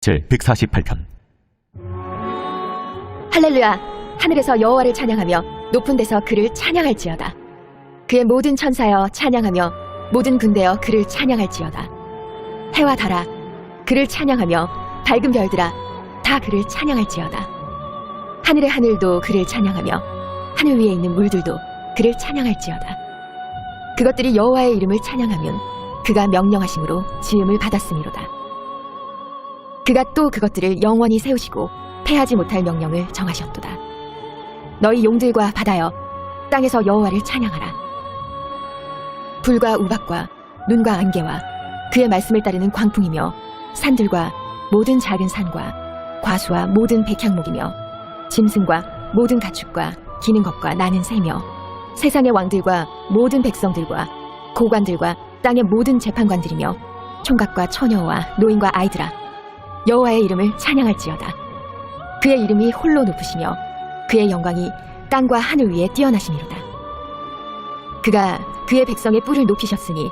제148편. 할렐루야! 하늘에서 여호와를 찬양하며 높은 데서 그를 찬양할지어다. 그의 모든 천사여 찬양하며 모든 군대여 그를 찬양할지어다. 해와 달아 그를 찬양하며 밝은 별들아 다 그를 찬양할지어다. 하늘의 하늘도 그를 찬양하며 하늘 위에 있는 물들도 그를 찬양할지어다. 그것들이 여호와의 이름을 찬양하면 그가 명령하심으로 지음을 받았음이로다. 그가 또 그것들을 영원히 세우시고 패하지 못할 명령을 정하셨도다. 너희 용들과 바다여 땅에서 여호와를 찬양하라. 불과 우박과 눈과 안개와 그의 말씀을 따르는 광풍이며 산들과 모든 작은 산과 과수와 모든 백향목이며 짐승과 모든 가축과 기는 것과 나는 새며 세상의 왕들과 모든 백성들과 고관들과 땅의 모든 재판관들이며 총각과 처녀와 노인과 아이들아 여호와의 이름을 찬양할지어다. 그의 이름이 홀로 높으시며 그의 영광이 땅과 하늘 위에 뛰어나심이로다. 그가 그의 백성의 뿔을 높이셨으니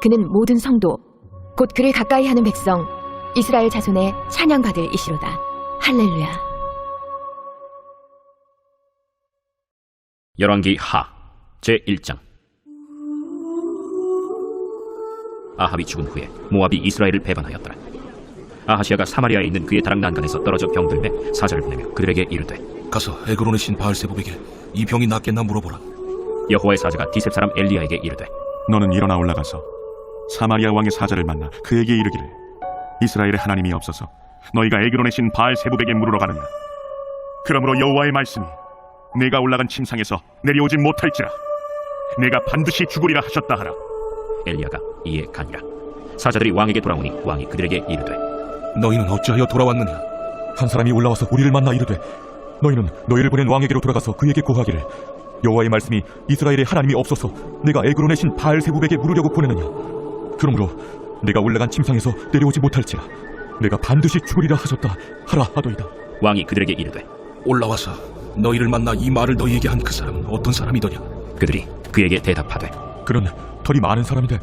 그는 모든 성도 곧 그를 가까이 하는 백성 이스라엘 자손의 찬양받을 이시로다. 할렐루야. 열왕기 하 제1장. 아합이 죽은 후에 모압이 이스라엘을 배반하였더라. 아하시아가 사마리아에 있는 그의 다락 난간에서 떨어져 병들매 사자를 보내며 그들에게 이르되 가서 에그론의 신 바알세부에게 이 병이 낫겠나 물어보라. 여호와의 사자가 디셉 사람 엘리야에게 이르되 너는 일어나 올라가서 사마리아 왕의 사자를 만나 그에게 이르기를 이스라엘의 하나님이 없어서 너희가 에그론의 신 바알세부에게 물으러 가느냐. 그러므로 여호와의 말씀이 내가 올라간 침상에서 내려오지 못할지라 내가 반드시 죽으리라 하셨다 하라. 엘리야가 이에 가니라. 사자들이 왕에게 돌아오니 왕이 그들에게 이르되 너희는 어찌하여 돌아왔느냐? 한 사람이 올라와서 우리를 만나 이르되 너희는 너희를 보낸 왕에게로 돌아가서 그에게 고하기를 여호와의 말씀이 이스라엘의 하나님이 없어서 내가 에그론의 신 바알세부에게 물으려고 보내느냐. 그러므로 내가 올라간 침상에서 내려오지 못할지라 내가 반드시 죽으리라 하셨다 하라 하더이다. 왕이 그들에게 이르되 올라와서 너희를 만나 이 말을 너희에게 한 그 사람은 어떤 사람이더냐? 그들이 그에게 대답하되 그는 털이 많은 사람인데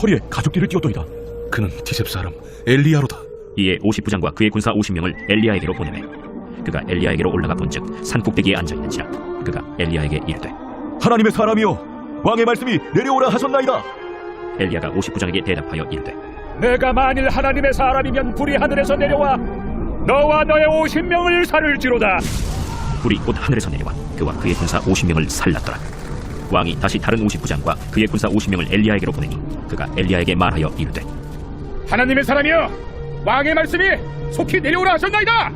허리에 가죽띠를 띄었더이다. 그는 디셉 사람 엘리야로다. 이에 50부장과 그의 군사 50명을 엘리야에게로 보내매 그가 엘리야에게로 올라가 본즉 산꼭대기에 앉아있는지라 그가 엘리야에게 이르되 하나님의 사람이여 왕의 말씀이 내려오라 하셨나이다. 엘리야가 50부장에게 대답하여 이르되 내가 만일 하나님의 사람이면 불이 하늘에서 내려와 너와 너의 50명을 살을지로다. 불이 곧 하늘에서 내려와 그와 그의 군사 50명을 살랐더라. 왕이 다시 다른 50부장과 그의 군사 50명을 엘리야에게로 보내니 그가 엘리야에게 말하여 이르되 하나님의 사람이여 왕의 말씀이 속히 내려오라 하셨나이다.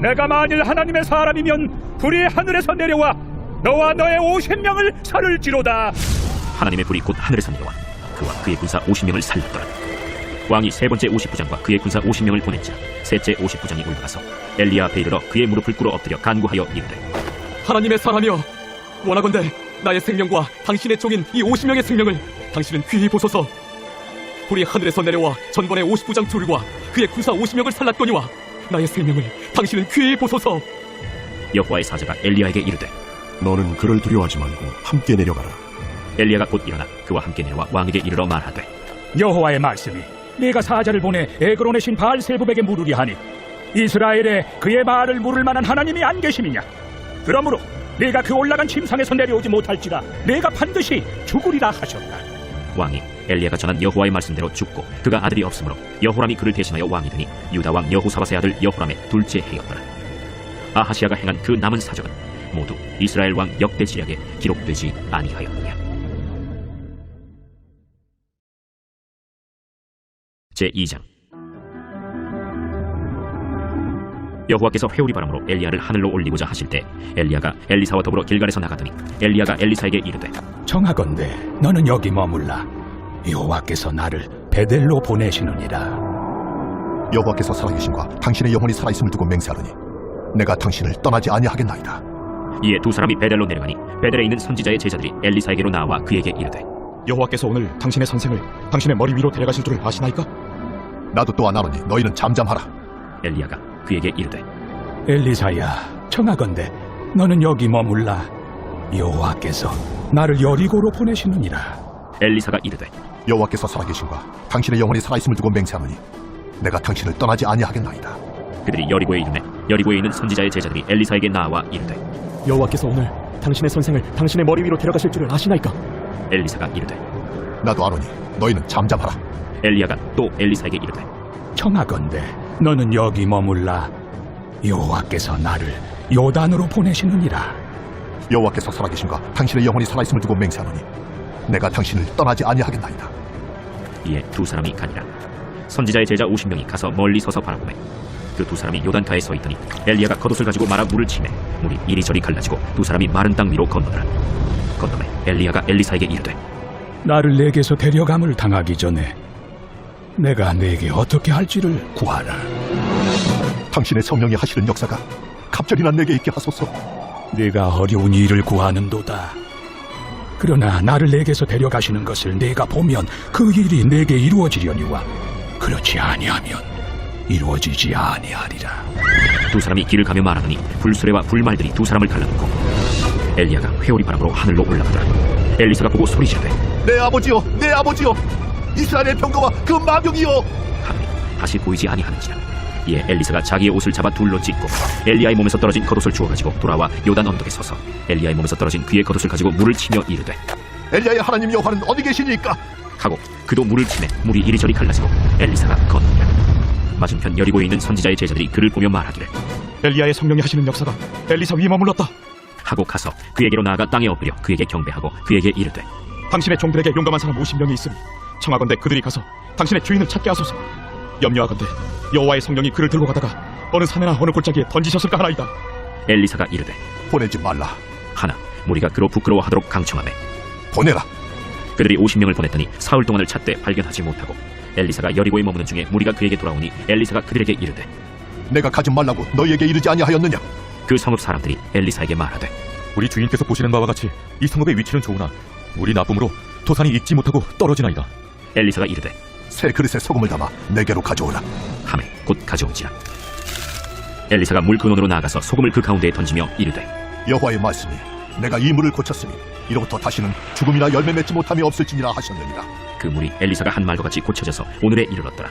내가 만일 하나님의 사람이면 불이 하늘에서 내려와 너와 너의 50명을 살을지로다. 하나님의 불이 곧 하늘에서 내려와 그와 그의 군사 50명을 살렸더라. 왕이 세 번째 50부장과 그의 군사 50명을 보낸지라 셋째 50부장이 올라가서 엘리야 앞에 이르러 그의 무릎을 꿇어 엎드려 간구하여 이르되 하나님의 사람이여 원하건대 나의 생명과 당신의 종인 이 50명의 생명을 당신은 귀히 보소서. 불이 하늘에서 내려와 전번에 50부장 둘과 그의 군사 50명을 살랐거니와 나의 생명을 당신은 귀히 보소서. 여호와의 사자가 엘리야에게 이르되 너는 그를 두려워하지 말고 함께 내려가라. 엘리야가 곧 일어나 그와 함께 내려와 왕에게 이르러 말하되 여호와의 말씀이 네가 사자를 보내 에그론의 신 바알세부에게 물으리 하니 이스라엘에 그의 말을 물을 만한 하나님이 안 계심이냐. 그러므로 네가 그 올라간 침상에서 내려오지 못할지라 내가 반드시 죽으리라 하셨다. 왕이 엘리야가 전한 여호와의 말씀대로 죽고 그가 아들이 없으므로 여호람이 그를 대신하여 왕이 되니 유다 왕 여호사밧의 아들 여호람의 둘째 해였더라. 아하시아가 행한 그 남은 사적은 모두 이스라엘 왕 역대지략에 기록되지 아니하였느냐. 제2장. 여호와께서 회오리 바람으로 엘리야를 하늘로 올리고자 하실 때 엘리야가 엘리사와 더불어 길갈에서 나가더니 엘리야가 엘리사에게 이르되 청하건대 너는 여기 머물라. 여호와께서 나를 베델로 보내시느니라. 여호와께서 살아계신과 당신의 영혼이 살아있음을 두고 맹세하노니 내가 당신을 떠나지 아니하겠나이다. 이에 두 사람이 베델로 내려가니 베델에 있는 선지자의 제자들이 엘리사에게로 나와 그에게 이르되 여호와께서 오늘 당신의 선생을 당신의 머리 위로 데려가실 줄을 아시나이까? 나도 또한 아노니 너희는 잠잠하라. 엘리야가 그에게 이르되 엘리사야 청하건대 너는 여기 머물라. 여호와께서 나를 여리고로 보내시느니라. 엘리사가 이르되 여호와께서 살아계신과 당신의 영혼이 살아있음을 두고 맹세하노니 내가 당신을 떠나지 아니하겠나이다. 그들이 여리고에 이르매 여리고에 있는 선지자의 제자들이 엘리사에게 나와 이르되 여호와께서 오늘 당신의 선생을 당신의 머리 위로 데려가실 줄을 아시나이까? 엘리사가 이르되 나도 아노니 너희는 잠잠하라. 엘리야가 또 엘리사에게 이르되 청하건대 너는 여기 머물라. 여호와께서 나를 요단으로 보내시느니라. 여호와께서 살아계신과 당신의 영혼이 살아있음을 두고 맹세하노니 내가 당신을 떠나지 아니하겠나이다. 이에 두 사람이 가니라. 선지자의 제자 50명이 가서 멀리 서서 바라보매 그 두 사람이 요단가에 서 있더니 엘리야가 겉옷을 가지고 말아 물을 치매 물이 이리저리 갈라지고 두 사람이 마른 땅 위로 건너더라. 건너매 엘리야가 엘리사에게 이르되 나를 내게서 데려감을 당하기 전에 내가 내게 어떻게 할지를 구하라. 당신의 성령이 하시는 역사가 갑절이나 내게 있게 하소서. 네가 어려운 일을 구하는도다. 그러나 나를 내게서 데려가시는 것을 내가 보면 그 일이 내게 이루어지려니와 그렇지 아니하면 이루어지지 아니하리라. 두 사람이 길을 가며 말하더니 불수레와 불말들이 두 사람을 갈라놓고 엘리야가 회오리 바람으로 하늘로 올라가더라. 엘리사가 보고 소리지르되 내 아버지여, 내 아버지여, 이스라엘의 병거와 그 마병이여. 하더니 다시 보이지 아니하는지라. 이에 엘리사가 자기의 옷을 잡아 둘러 찢고 엘리야의 몸에서 떨어진 겉옷을 주워가지고 돌아와 요단 언덕에 서서 엘리야의 몸에서 떨어진 그의 겉옷을 가지고 물을 치며 이르되 엘리야의 하나님 여호와는 어디 계시니까? 하고 그도 물을 치매 물이 이리저리 갈라지고 엘리사가 건너니라. 맞은편 여리고에 있는 선지자의 제자들이 그를 보며 말하기를 엘리야의 성령이 하시는 역사가 엘리사 위에 머물렀다. 하고 가서 그에게로 나아가 땅에 엎드려 그에게 경배하고 그에게 이르되 당신의 종들에게 용감한 사람 50명이 있으니 청하건대 그들이 가서 당신의 주인을 찾게 하소서. 염려하건대 여호와의 성령이 그를 들고 가다가 어느 산에나 어느 골짜기에 던지셨을까 하나이다. 엘리사가 이르되 보내지 말라. 하나 무리가 그로 부끄러워하도록 강청하매 보내라. 그들이 50명을 보냈더니 사흘 동안을 찾되 발견하지 못하고 엘리사가 여리고에 머무는 중에 무리가 그에게 돌아오니 엘리사가 그들에게 이르되 내가 가지 말라고 너희에게 이르지 아니하였느냐? 그 성읍 사람들이 엘리사에게 말하되 우리 주인께서 보시는 바와 같이 이 성읍의 위치는 좋으나 우리 나쁨으로 도산이 익지 못하고 떨어지나이다. 엘리사가 이르되 새 그릇에 소금을 담아 내게로 가져오라. 하매 곧 가져온지라. 엘리사가 물 근원으로 나아가서 소금을 그 가운데에 던지며 이르되 여호와의 말씀이 내가 이 물을 고쳤으니 이로부터 다시는 죽음이나 열매 맺지 못함이 없을지니라 하셨느니라. 그 물이 엘리사가 한 말과 같이 고쳐져서 오늘에 이르렀더라.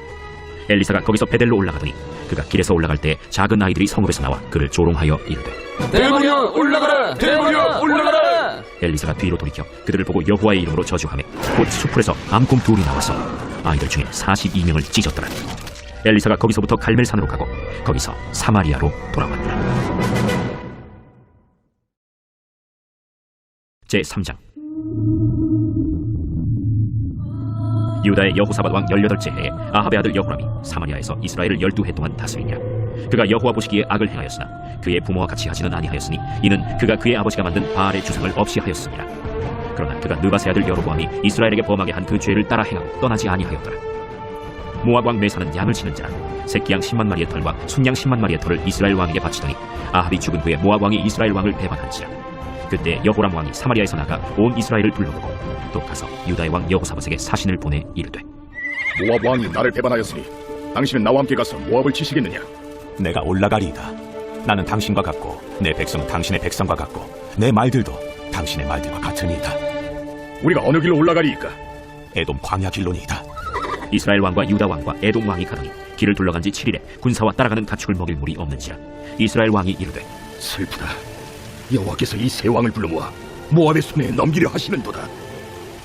엘리사가 거기서 베델로 올라가더니 그가 길에서 올라갈 때 작은 아이들이 성읍에서 나와 그를 조롱하여 이르되 대머리여 올라가라. 대머리여 올라가라. 엘리사가 뒤로 돌이켜 그들을 보고 여호와의 이름으로 저주하며 곧 수풀에서 암곰 둘이 나와서 아이들 중에 42명을 찢었더라. 엘리사가 거기서부터 갈멜산으로 가고 거기서 사마리아로 돌아왔더라. 제3장 유다의 여호사밧 왕 18째 해에 아합의 아들 여호람이 사마리아에서 이스라엘을 12해 동안 다스리니라. 그가 여호와 보시기에 악을 행하였으나 그의 부모와 같이 하지는 아니하였으니 이는 그가 그의 아버지가 만든 바알의 주상을 없이 하였습니다. 그러나 그가 느바세 아들 여로보암이 이스라엘에게 범하게 한 그 죄를 따라 행하고 떠나지 아니하였더라. 모압 왕 메사는 양을 치는 자라. 새끼양 10만 마리의 털과 순양 10만 마리의 털을 이스라엘 왕에게 바치더니 아합이 죽은 후에 모압 왕이 이스라엘 왕을 배반한지라. 그때 여호람 왕이 사마리아에서 나가 온 이스라엘을 둘러보고 또 가서 유다의 왕 여호사밧에게 사신을 보내 이르되 모압 왕이 나를 배반하였으니 당신은 나와 함께 가서 모압을 치시겠느냐? 내가 올라가리이다. 나는 당신과 같고 내 백성은 당신의 백성과 같고 내 말들도 당신의 말들과 같으니이다. 우리가 어느 길로 올라가리이까? 에돔 광야 길로니이다. 이스라엘 왕과 유다 왕과 에돔 왕이 가더니 길을 둘러간 지 7일에 군사와 따라가는 가축을 먹일 물이 없는지라. 이스라엘 왕이 이르되 슬프다. 여호와께서 이 세 왕을 불러 모아 모압의 손에 넘기려 하시는도다.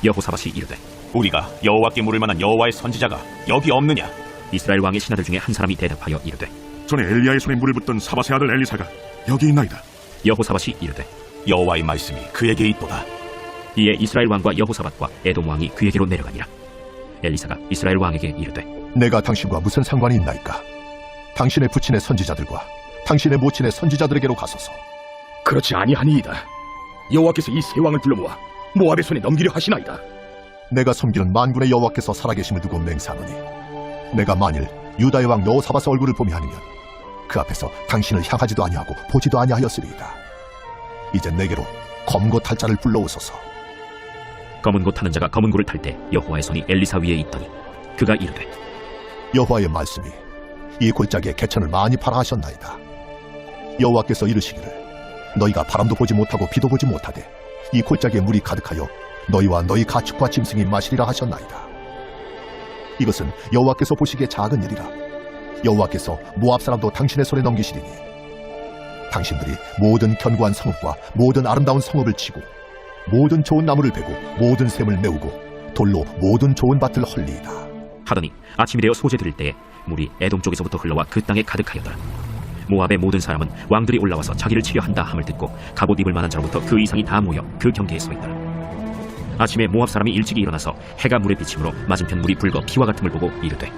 여호사밧이 이르되 우리가 여호와께 물을 만한 여호와의 선지자가 여기 없느냐? 이스라엘 왕의 신하들 중에 한 사람이 대답하여 이르되 전에 엘리야의 손에 물을 붓던 사밧의 아들 엘리사가 여기 있나이다. 여호사밧이 이르되 여호와의 말씀이 그에게 있도다. 이에 이스라엘 왕과 여호사밧과 에돔 왕이 그에게로 내려가니라. 엘리사가 이스라엘 왕에게 이르되 내가 당신과 무슨 상관이 있나이까? 당신의 부친의 선지자들과 당신의 모친의 선지자들에게로 가소서. 그렇지 아니하니이다. 여호와께서 이 세 왕을 불러 모아 모압의 손에 넘기려 하시나이다. 내가 섬기는 만군의 여호와께서 살아계심을 두고 맹세하노니 내가 만일 유다의 왕 여호사밧의 얼굴을 보며 아니면 그 앞에서 당신을 향하지도 아니하고 보지도 아니하였으리이다. 이제 내게로 검고 탈 자를 불러오소서. 검은 고 타는 자가 검은 고를 탈 때 여호와의 손이 엘리사 위에 있더니 그가 이르되 여호와의 말씀이 이 골짜기에 개천을 많이 팔아 하셨나이다. 여호와께서 이르시기를 너희가 바람도 보지 못하고 비도 보지 못하되 이 골짜기에 물이 가득하여 너희와 너희 가축과 짐승이 마시리라 하셨나이다. 이것은 여호와께서 보시기에 작은 일이라 여호와께서 모압 사람도 당신의 손에 넘기시리니 당신들이 모든 견고한 성읍과 모든 아름다운 성읍을 치고 모든 좋은 나무를 베고 모든 샘을 메우고 돌로 모든 좋은 밭을 헐리이다. 하더니 아침이 되어 소재 들일 때에 물이 에돔 쪽에서부터 흘러와 그 땅에 가득하였더라. 모압의 모든 사람은 왕들이 올라와서 자기를 치려 한다 함을 듣고 갑옷 입을 만한 자로부터 그 이상이 다 모여 그 경계에 서 있더라. 아침에 모압 사람이 일찍이 일어나서 해가 물에 비침으로 맞은편 물이 붉어 피와 같음을 보고 이르되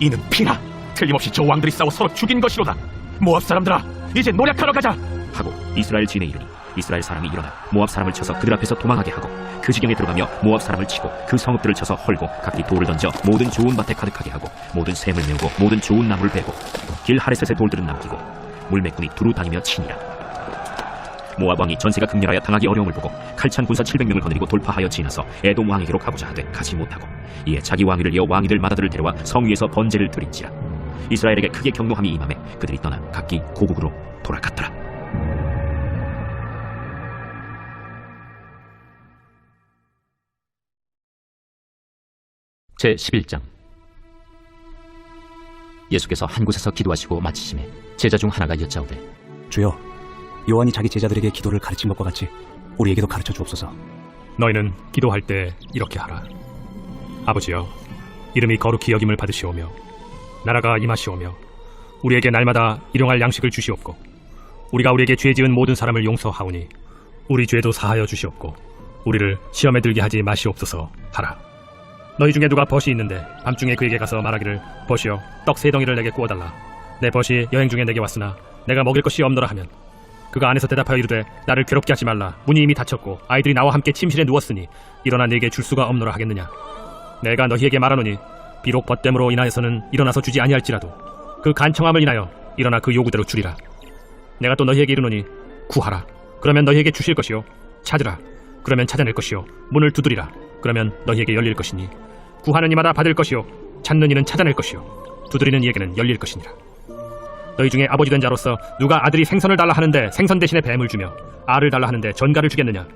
이는 피나 틀림없이 저 왕들이 싸워 서로 죽인 것이로다. 모압 사람들아, 이제 노력하러 가자. 하고 이스라엘 진에 이르니 이스라엘 사람이 일어나 모압 사람을 쳐서 그들 앞에서 도망하게 하고 그 지경에 들어가며 모압 사람을 치고 그 성읍들을 쳐서 헐고 각기 돌을 던져 모든 좋은 밭에 가득하게 하고 모든 샘을 메우고 모든 좋은 나무를 베고 길 하레셋의 돌들은 남기고 물매꾼이 두루 다니며 치니라. 모압 왕이 전세가 극렬하여 당하기 어려움을 보고 칼찬 군사 700명을 거느리고 돌파하여 지나서 에돔 왕에게로 가고자 하되 가지 못하고 이에 자기 왕위를 이어 왕이들 마다들을 데려와 성 위에서 번제를 드린지라. 이스라엘에게 크게 경노함이 임함에 그들이 떠나 각기 고국으로 돌아갔더라. 제11장. 예수께서 한 곳에서 기도하시고 마치심에 제자 중 하나가 여짜오되 주여, 요한이 자기 제자들에게 기도를 가르친 것과 같이 우리에게도 가르쳐 주옵소서. 너희는 기도할 때 이렇게 하라. 아버지여, 이름이 거룩히 여김을 받으시오며 나라가 임하시오며 우리에게 날마다 일용할 양식을 주시옵고 우리가 우리에게 죄 지은 모든 사람을 용서하오니 우리 죄도 사하여 주시옵고 우리를 시험에 들게 하지 마시옵소서 하라. 너희 중에 누가 벗이 있는데 밤중에 그에게 가서 말하기를 벗이여 떡 3덩이를 내게 구워달라. 내 벗이 여행 중에 내게 왔으나 내가 먹일 것이 없노라 하면 그가 안에서 대답하여 이르되 나를 괴롭게 하지 말라. 문이 이미 닫혔고 아이들이 나와 함께 침실에 누웠으니 일어나 네게 줄 수가 없노라 하겠느냐. 내가 너희에게 말하노니 비록 벗됨으로 인하여서는 일어나서 주지 아니할지라도 그 간청함을 인하여 일어나 그 요구대로 주리라. 내가 또 너희에게 이르노니 구하라. 그러면 너희에게 주실 것이요. 찾으라. 그러면 찾아낼 것이요. 문을 두드리라. 그러면 너희에게 열릴 것이니 구하는 이마다 받을 것이요. 찾는 이는 찾아낼 것이요. 두드리는 이에게는 열릴 것이니라. 너희 중에 아버지 된 자로서 누가 아들이 생선을 달라 하는데 생선 대신에 뱀을 주며 알을 달라 하는데 전갈을 주겠느냐.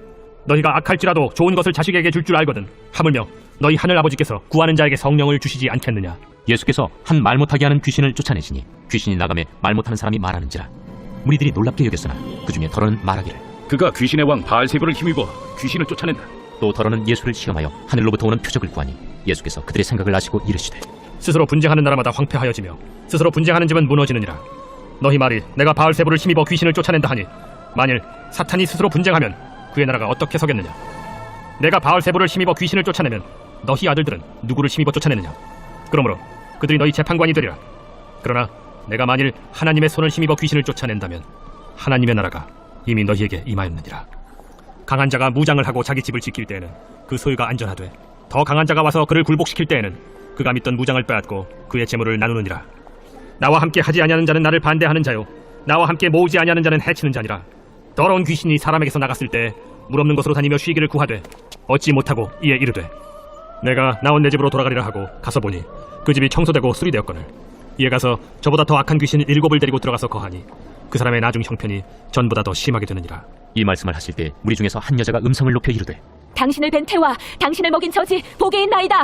너희가 악할지라도 좋은 것을 자식에게 줄 줄 알거든 하물며 너희 하늘 아버지께서 구하는 자에게 성령을 주시지 않겠느냐. 예수께서 한 말 못하게 하는 귀신을 쫓아내시니 귀신이 나가매 말 못하는 사람이 말하는지라. 무리들이 놀랍게 여겼으나 그 중에 더러는 말하기를 그가 귀신의 왕 바알세불을 힘입어 귀신을 쫓아낸다. 또 더러는 예수를 시험하여 하늘로부터 오는 표적을 구하니 예수께서 그들의 생각을 아시고 이르시되 스스로 분쟁하는 나라마다 황폐하여지며 스스로 분쟁하는 집은 무너지느니라. 너희 말이 내가 바알세불을 힘입어 귀신을 쫓아낸다 하니 만일 사탄이 스스로 분쟁하면 그의 나라가 어떻게 서겠느냐. 내가 바알세불을 힘입어 귀신을 쫓아내면 너희 아들들은 누구를 힘입어 쫓아내느냐. 그러므로 그들이 너희 재판관이 되리라. 그러나 내가 만일 하나님의 손을 힘입어 귀신을 쫓아낸다면 하나님의 나라가 이미 너희에게 임하였느니라. 강한 자가 무장을 하고 자기 집을 지킬 때에는 그 소유가 안전하되 더 강한 자가 와서 그를 굴복시킬 때에는 그가 믿던 무장을 빼앗고 그의 재물을 나누느니라. 나와 함께 하지 아니하는 자는 나를 반대하는 자요 나와 함께 모으지 아니하는 자는 해치는 자니라. 더러운 귀신이 사람에게서 나갔을 때 물 없는 곳으로 다니며 쉬기를 구하되 얻지 못하고 이에 이르되 내가 나온 내 집으로 돌아가리라 하고 가서 보니 그 집이 청소되고 수리되었거늘 이에 가서 저보다 더 악한 귀신 7을 데리고 들어가서 거하니 그 사람의 나중 형편이 전보다 더 심하게 되느니라. 이 말씀을 하실 때 무리 중에서 한 여자가 음성을 높여 이르되 당신을 뵌 태와 당신을 먹인 저지 복이 있나이다.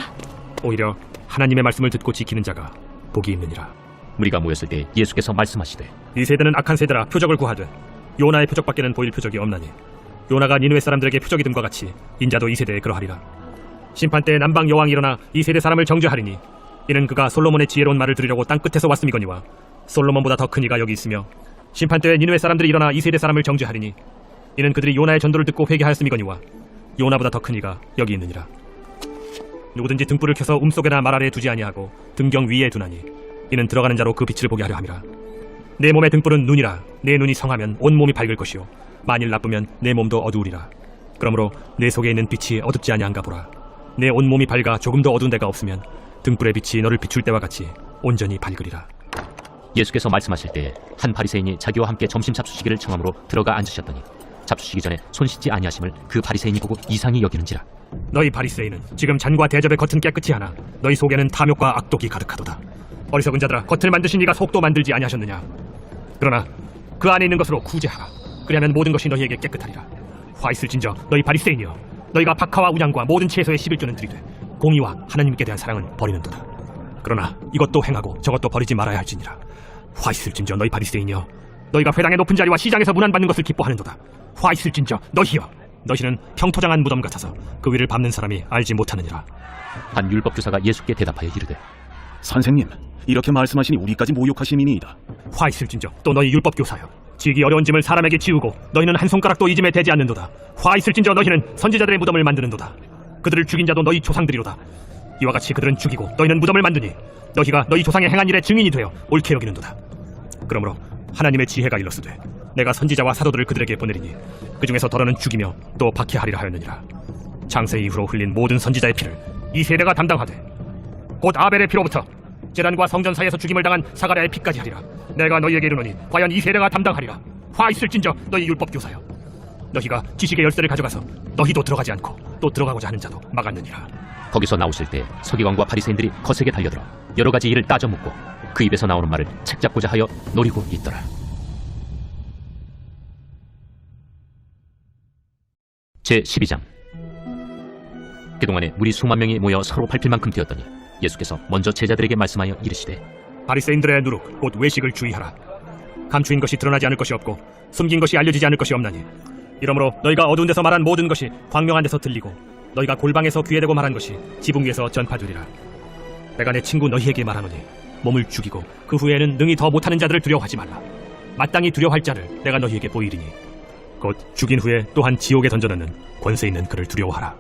오히려 하나님의 말씀을 듣고 지키는 자가 복이 있느니라. 무리가 모였을 때 예수께서 말씀하시되 이 세대는 악한 세대라 표적을 구하되 요나의 표적밖에는 보일 표적이 없나니 요나가 니느웨 사람들에게 표적이 됨과 같이 인자도 이 세대에 그러하리라. 심판 때에 남방 여왕이 일어나 이 세대 사람을 정죄하리니 이는 그가 솔로몬의 지혜로운 말을 들으려고 땅끝에서 왔음이거니와 솔로몬보다 더 큰 이가 여기 있으며 심판 때에 니느웨 사람들이 일어나 이 세대 사람을 정죄하리니 이는 그들이 요나의 전도를 듣고 회개하였음이거니와 요나보다 더 큰 이가 여기 있느니라. 누구든지 등불을 켜서 움속에나 말 아래에 두지 아니하고 등경 위에 두나니 이는 들어가는 자로 그 빛을 보게 하려 함이라. 내 몸의 등불은 눈이라. 내 눈이 성하면 온 몸이 밝을 것이요 만일 나쁘면 내 몸도 어두우리라. 그러므로 내 속에 있는 빛이 어둡지 아니한가 보라. 내 온 몸이 밝아 조금도 어두운 데가 없으면 등불의 빛이 너를 비출 때와 같이 온전히 밝으리라. 예수께서 말씀하실 때 한 바리새인이 자기와 함께 점심 잡수시기를 청함으로 들어가 앉으셨더니 잡수시기 전에 손 씻지 아니하심을 그 바리새인이 보고 이상히 여기는지라. 너희 바리새인은 지금 잔과 대접의 겉은 깨끗이 하나 너희 속에는 탐욕과 악독이 가득하도다. 어리석은 자들아, 겉을 만드신 이가 속도 만들지 아니하셨느냐. 그러나 그 안에 있는 것으로 구제하라. 그리하면 모든 것이 너희에게 깨끗하리라. 화 있을진저 너희 바리새인이여, 너희가 박하와 우량과 모든 채소의 11조는 드리되 공의와 하나님께 대한 사랑은 버리는도다. 그러나 이것도 행하고 저것도 버리지 말아야 할지니라. 화 있을진저 너희 바리새인이여, 너희가 회당의 높은 자리와 시장에서 문안받는 것을 기뻐하는도다. 화 있을진저 너희여, 너희는 평토장한 무덤 같아서 그 위를 밟는 사람이 알지 못하느니라. 한 율법교사가 예수께 대답하여 이르되 선생님, 이렇게 말씀하시니 우리까지 모욕하심이니이다. 화 있을진저 또 너희 율법교사여, 지기 어려운 짐을 사람에게 지우고 너희는 한 손가락도 이 짐에 대지 않는도다. 화 있을진저 너희는 선지자들의 무덤을 만드는도다. 그들을 죽인 자도 너희 조상들이로다. 이와 같이 그들은 죽이고 너희는 무덤을 만드니 너희가 너희 조상의 행한 일의 증인이 되어 옳게 여기는도다. 그러므로 하나님의 지혜가 일렀으되 내가 선지자와 사도들을 그들에게 보내리니 그 중에서 더러는 죽이며 또 박해하리라 하였느니라. 장세 이후로 흘린 모든 선지자의 피를 이 세대가 담당하되 곧 아벨의 피로부터 제단과 성전 사이에서 죽임을 당한 사가랴의 피까지 하리라. 내가 너희에게 이르노니 과연 이 세대가 담당하리라. 화 있을진저 너희 율법교사여, 너희가 지식의 열쇠를 가져가서 너희도 들어가지 않고 또 들어가고자 하는 자도 막았느니라. 거기서 나오실 때 서기관과 바리새인들이 거세게 달려들어 여러 가지 일을 따져 묻고 그 입에서 나오는 말을 책잡고자 하여 노리고 있더라. 제12장. 그동안에 무리 수만 명이 모여 서로 밟힐 만큼 되었더니 예수께서 먼저 제자들에게 말씀하여 이르시되 바리새인들의 누룩 곧 외식을 주의하라. 감추인 것이 드러나지 않을 것이 없고 숨긴 것이 알려지지 않을 것이 없나니 이러므로 너희가 어두운 데서 말한 모든 것이 광명한 데서 들리고 너희가 골방에서 귀에 대고 말한 것이 지붕 위에서 전파되리라. 내가 내 친구 너희에게 말하노니 몸을 죽이고 그 후에는 능히 더 못하는 자들을 두려워하지 말라. 마땅히 두려워할 자를 내가 너희에게 보이리니 곧 죽인 후에 또한 지옥에 던져넣는 권세 있는 그를 두려워하라.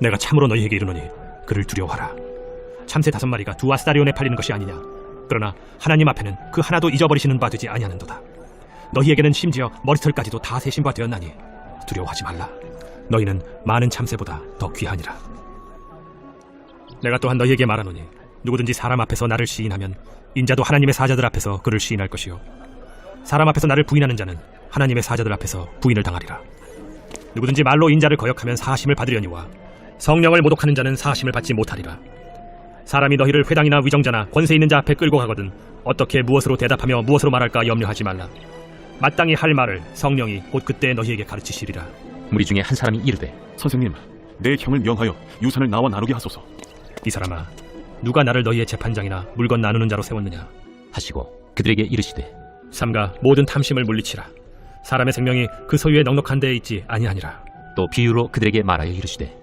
내가 참으로 너희에게 이르노니 그를 두려워하라. 참새 5마리가 2아스타리온에 팔리는 것이 아니냐. 그러나 하나님 앞에는 그 하나도 잊어버리시는 바 되지 아니하는도다. 너희에게는 심지어 머리털까지도 다 세신 바 되었나니 두려워하지 말라. 너희는 많은 참새보다 더 귀하니라. 내가 또한 너희에게 말하노니 누구든지 사람 앞에서 나를 시인하면 인자도 하나님의 사자들 앞에서 그를 시인할 것이요 사람 앞에서 나를 부인하는 자는 하나님의 사자들 앞에서 부인을 당하리라. 누구든지 말로 인자를 거역하면 사하심을 받으려니와 성령을 모독하는 자는 사하심을 받지 못하리라. 사람이 너희를 회당이나 위정자나 권세 있는 자 앞에 끌고 가거든 어떻게 무엇으로 대답하며 무엇으로 말할까 염려하지 말라. 마땅히 할 말을 성령이 곧 그때 너희에게 가르치시리라. 무리 중에 한 사람이 이르되 선생님, 내 형을 명하여 유산을 나와 나누게 하소서. 이 사람아, 누가 나를 너희의 재판장이나 물건 나누는 자로 세웠느냐 하시고 그들에게 이르시되 삼가 모든 탐심을 물리치라. 사람의 생명이 그 소유에 넉넉한 데에 있지 아니하니라. 또 비유로 그들에게 말하여 이르시되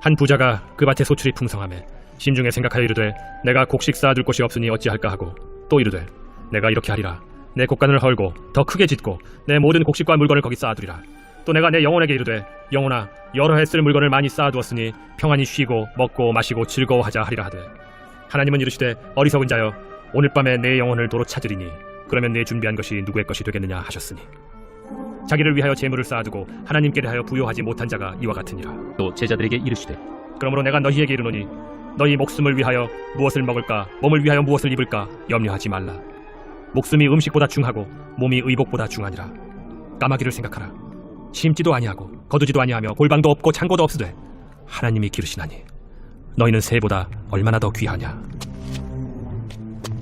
한 부자가 그 밭에 소출이 풍성하며 심중에 생각하여 이르되 내가 곡식 쌓아둘 곳이 없으니 어찌할까 하고 또 이르되 내가 이렇게 하리라. 내 곡간을 헐고 더 크게 짓고 내 모든 곡식과 물건을 거기 쌓아두리라. 또 내가 내 영혼에게 이르되 영혼아, 여러 해 쓸 물건을 많이 쌓아두었으니 평안히 쉬고 먹고 마시고 즐거워하자 하리라 하되 하나님은 이르시되 어리석은 자여, 오늘 밤에 내 영혼을 도로 찾으리니 그러면 내 준비한 것이 누구의 것이 되겠느냐 하셨으니 자기를 위하여 재물을 쌓아두고 하나님께 대하여 부요하지 못한 자가 이와 같으니라. 또 제자들에게 이르시되 그러므로 내가 너희에게 이르노니 너희 목숨을 위하여 무엇을 먹을까 몸을 위하여 무엇을 입을까 염려하지 말라. 목숨이 음식보다 중하고 몸이 의복보다 중하니라. 까마귀를 생각하라. 심지도 아니하고 거두지도 아니하며 골방도 없고 창고도 없으되 하나님이 기르시나니 너희는 새보다 얼마나 더 귀하냐.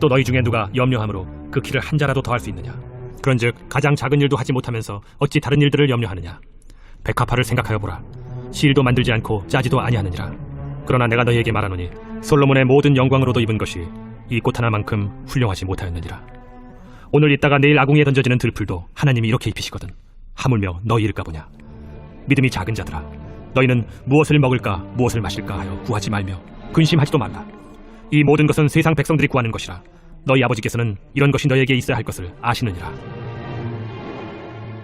또 너희 중에 누가 염려함으로 그 키를 한 자라도 더할 수 있느냐. 그런즉 가장 작은 일도 하지 못하면서 어찌 다른 일들을 염려하느냐. 백합화를 생각하여 보라. 실도 만들지 않고 짜지도 아니하느니라. 그러나 내가 너희에게 말하노니 솔로몬의 모든 영광으로도 입은 것이 이 꽃 하나만큼 훌륭하지 못하였느니라. 오늘 있다가 내일 아궁이에 던져지는 들풀도 하나님이 이렇게 입히시거든 하물며 너희일까 보냐. 믿음이 작은 자들아, 너희는 무엇을 먹을까 무엇을 마실까 하여 구하지 말며 근심하지도 말라. 이 모든 것은 세상 백성들이 구하는 것이라. 너희 아버지께서는 이런 것이 너희에게 있어야 할 것을 아시느니라.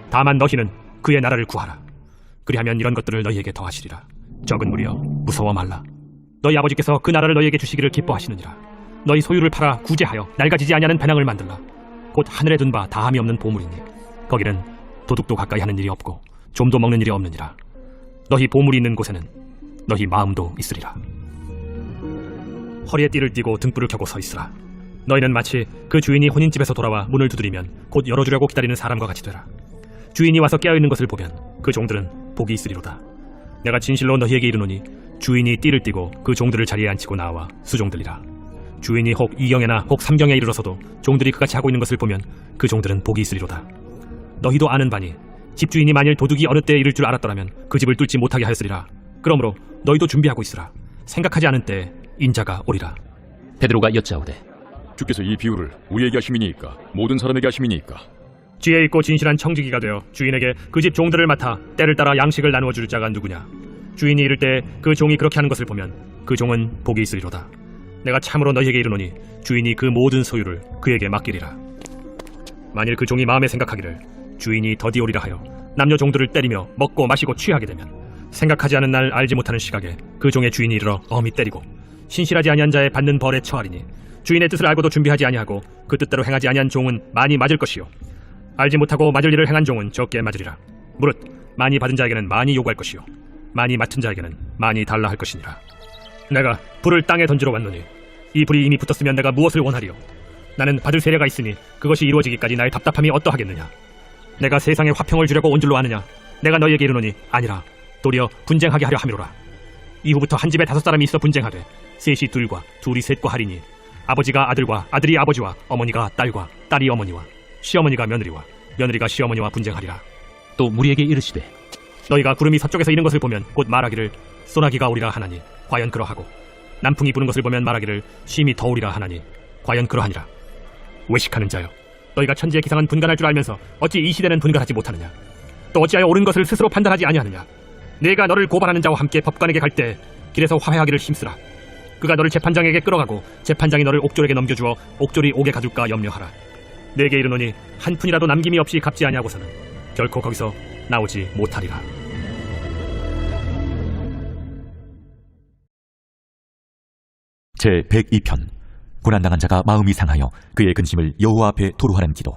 다만 너희는 그의 나라를 구하라. 그리하면 이런 것들을 너희에게 더하시리라. 적은 무리여, 무서워 말라. 너희 아버지께서 그 나라를 너희에게 주시기를 기뻐하시느니라. 너희 소유를 팔아 구제하여 낡아지지 아니하는 배낭을 만들라. 곧 하늘에 둔 바 다함이 없는 보물이니 거기는 도둑도 가까이 하는 일이 없고 좀도 먹는 일이 없느니라. 너희 보물이 있는 곳에는 너희 마음도 있으리라. 허리에 띠를 띠고 등불을 켜고 서 있으라. 너희는 마치 그 주인이 혼인집에서 돌아와 문을 두드리면 곧 열어주려고 기다리는 사람과 같이 되라. 주인이 와서 깨어있는 것을 보면 그 종들은 복이 있으리로다. 내가 진실로 너희에게 이르노니 주인이 띠를 띠고 그 종들을 자리에 앉히고 나와 수종들이라. 주인이 혹 2경에나 혹 3경에 이르러서도 종들이 그같이 하고 있는 것을 보면 그 종들은 복이 있으리로다. 너희도 아는 바니 집주인이 만일 도둑이 어느 때에 이를 줄 알았더라면 그 집을 뚫지 못하게 하였으리라. 그러므로 너희도 준비하고 있으라. 생각하지 않은 때에 인자가 오리라. 베드로가 여짜오되 주께서 이 비유를 우리에게 하심이니까 모든 사람에게 하심이니까 지혜 있고 진실한 청지기가 되어 주인에게 그 집 종들을 맡아 때를 따라 양식을 나누어 줄 자가 누구냐? 주인이 이를 때 그 종이 그렇게 하는 것을 보면 그 종은 복이 있으리로다. 내가 참으로 너희에게 이르노니 주인이 그 모든 소유를 그에게 맡기리라. 만일 그 종이 마음에 생각하기를 주인이 더디오리라 하여 남녀 종들을 때리며 먹고 마시고 취하게 되면 생각하지 않은 날 알지 못하는 시각에 그 종의 주인이 이르러 엄히 때리고 신실하지 아니한 자의 받는 벌에 처하리니 주인의 뜻을 알고도 준비하지 아니하고 그 뜻대로 행하지 아니한 종은 많이 맞을 것이요 알지 못하고 맞을 일을 행한 종은 적게 맞으리라. 무릇 많이 받은 자에게는 많이 요구할 것이요 많이 맡은 자에게는 많이 달라 할 것이니라. 내가 불을 땅에 던지러 왔노니 이 불이 이미 붙었으면 내가 무엇을 원하리요? 나는 받을 세례가 있으니 그것이 이루어지기까지 나의 답답함이 어떠하겠느냐? 내가 세상에 화평을 주려고 온 줄로 아느냐? 내가 너희에게 이르노니 아니라 도리어 분쟁하게 하려 함이로라. 이후부터 한 집에 5사람이 있어 분쟁하되 셋이 둘과 둘이 셋과 하리니 아버지가 아들과 아들이 아버지와 어머니가 딸과 딸이 어머니와 시어머니가 며느리와 며느리가 시어머니와 분쟁하리라. 또 무리에게 이르시되 너희가 구름이 서쪽에서 이는 것을 보면 곧 말하기를 소나기가 오리라 하나니 과연 그러하고 남풍이 부는 것을 보면 말하기를 심히 더우리라 하나니 과연 그러하니라. 외식하는 자여, 너희가 천지의 기상은 분간할 줄 알면서 어찌 이 시대는 분간하지 못하느냐? 또 어찌하여 옳은 것을 스스로 판단하지 아니하느냐? 내가 너를 고발하는 자와 함께 법관에게 갈 때 길에서 화해하기를 힘쓰라. 그가 너를 재판장에게 끌어가고 재판장이 너를 옥졸에게 넘겨주어 옥졸이 옥에 가둘까 염려하라. 내게 이르노니 한 푼이라도 남김이 없이 갚지 아니하고서는 결코 거기서 나오지 못하리라. 제102편 고난당한 자가 마음이 상하여 그의 근심을 여호와 앞에 토로하는 기도.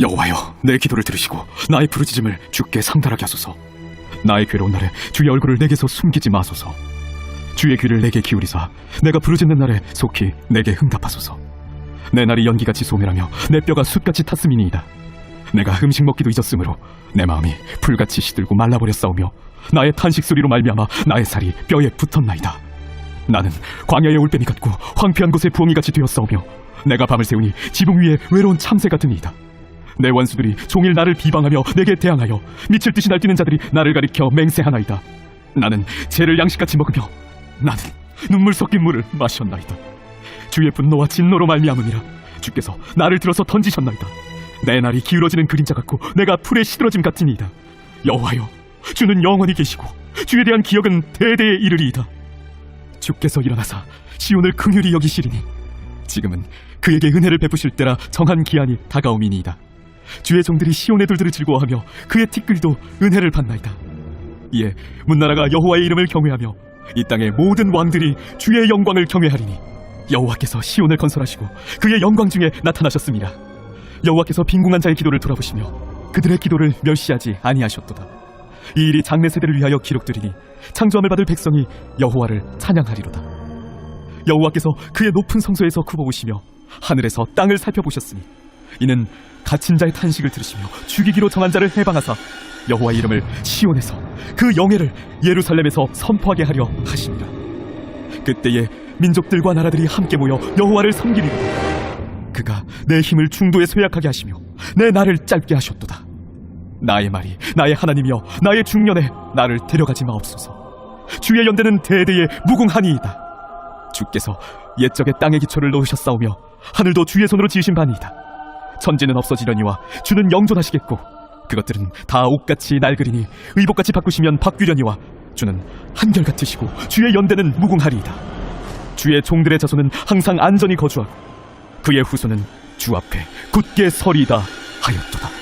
여호와여, 내 기도를 들으시고 나의 부르짖음을 주께 상달하게 하소서. 나의 괴로운 날에 주의 얼굴을 내게서 숨기지 마소서. 주의 귀를 내게 기울이사 내가 부르짖는 날에 속히 내게 응답하소서. 내 날이 연기같이 소멸하며 내 뼈가 숯같이 탔음이니이다. 내가 음식 먹기도 잊었으므로 내 마음이 풀같이 시들고 말라버렸사오며 나의 탄식 소리로 말미암아 나의 살이 뼈에 붙었나이다. 나는 광야의 올빼미 같고 황폐한 곳의 부엉이같이 되었사오며 내가 밤을 새우니 지붕 위에 외로운 참새 같으니이다. 내 원수들이 종일 나를 비방하며 내게 대항하여 미칠 듯이 날뛰는 자들이 나를 가리켜 맹세하나이다. 나는 죄를 양식같이 먹으며 나는 눈물 섞인 물을 마셨나이다. 주의 분노와 진노로 말미암음이라 주께서 나를 들어서 던지셨나이다. 내 날이 기울어지는 그림자 같고 내가 풀에 시들어짐 같으니이다. 여호와여, 주는 영원히 계시고 주에 대한 기억은 대대에 이르리이다. 주께서 일어나사 시온을 긍휼히 여기시리니 지금은 그에게 은혜를 베푸실 때라 정한 기한이 다가옴이니이다. 주의 종들이 시온의 돌들을 즐거워하며 그의 티끌도 은혜를 받나이다. 이에 문나라가 여호와의 이름을 경외하며 이 땅의 모든 왕들이 주의 영광을 경외하리니 여호와께서 시온을 건설하시고 그의 영광 중에 나타나셨습니다. 여호와께서 빈궁한 자의 기도를 돌아보시며 그들의 기도를 멸시하지 아니하셨도다. 이 일이 장래 세대를 위하여 기록되리니 창조함을 받을 백성이 여호와를 찬양하리로다. 여호와께서 그의 높은 성소에서 굽어보시며 하늘에서 땅을 살펴보셨으니 이는 갇힌 자의 탄식을 들으시며 죽이기로 정한 자를 해방하사 여호와의 이름을 시온에서 그 영예를 예루살렘에서 선포하게 하려 하시니라. 그때에 민족들과 나라들이 함께 모여 여호와를 섬기리로다. 그가 내 힘을 중도에 쇠약하게 하시며 내 날을 짧게 하셨도다. 나의 말이 나의 하나님이여 나의 중년에 나를 데려가지 마옵소서. 주의 연대는 대대에 무궁하니이다. 주께서 옛적에 땅의 기초를 놓으셨사오며 하늘도 주의 손으로 지으신 바니이다. 천지는 없어지려니와 주는 영존하시겠고 그것들은 다 옷같이 낡으리니 의복같이 바꾸시면 바뀌려니와 주는 한결같으시고 주의 연대는 무궁하리이다. 주의 종들의 자손은 항상 안전히 거주하고 그의 후손은 주 앞에 굳게 서리이다 하였도다.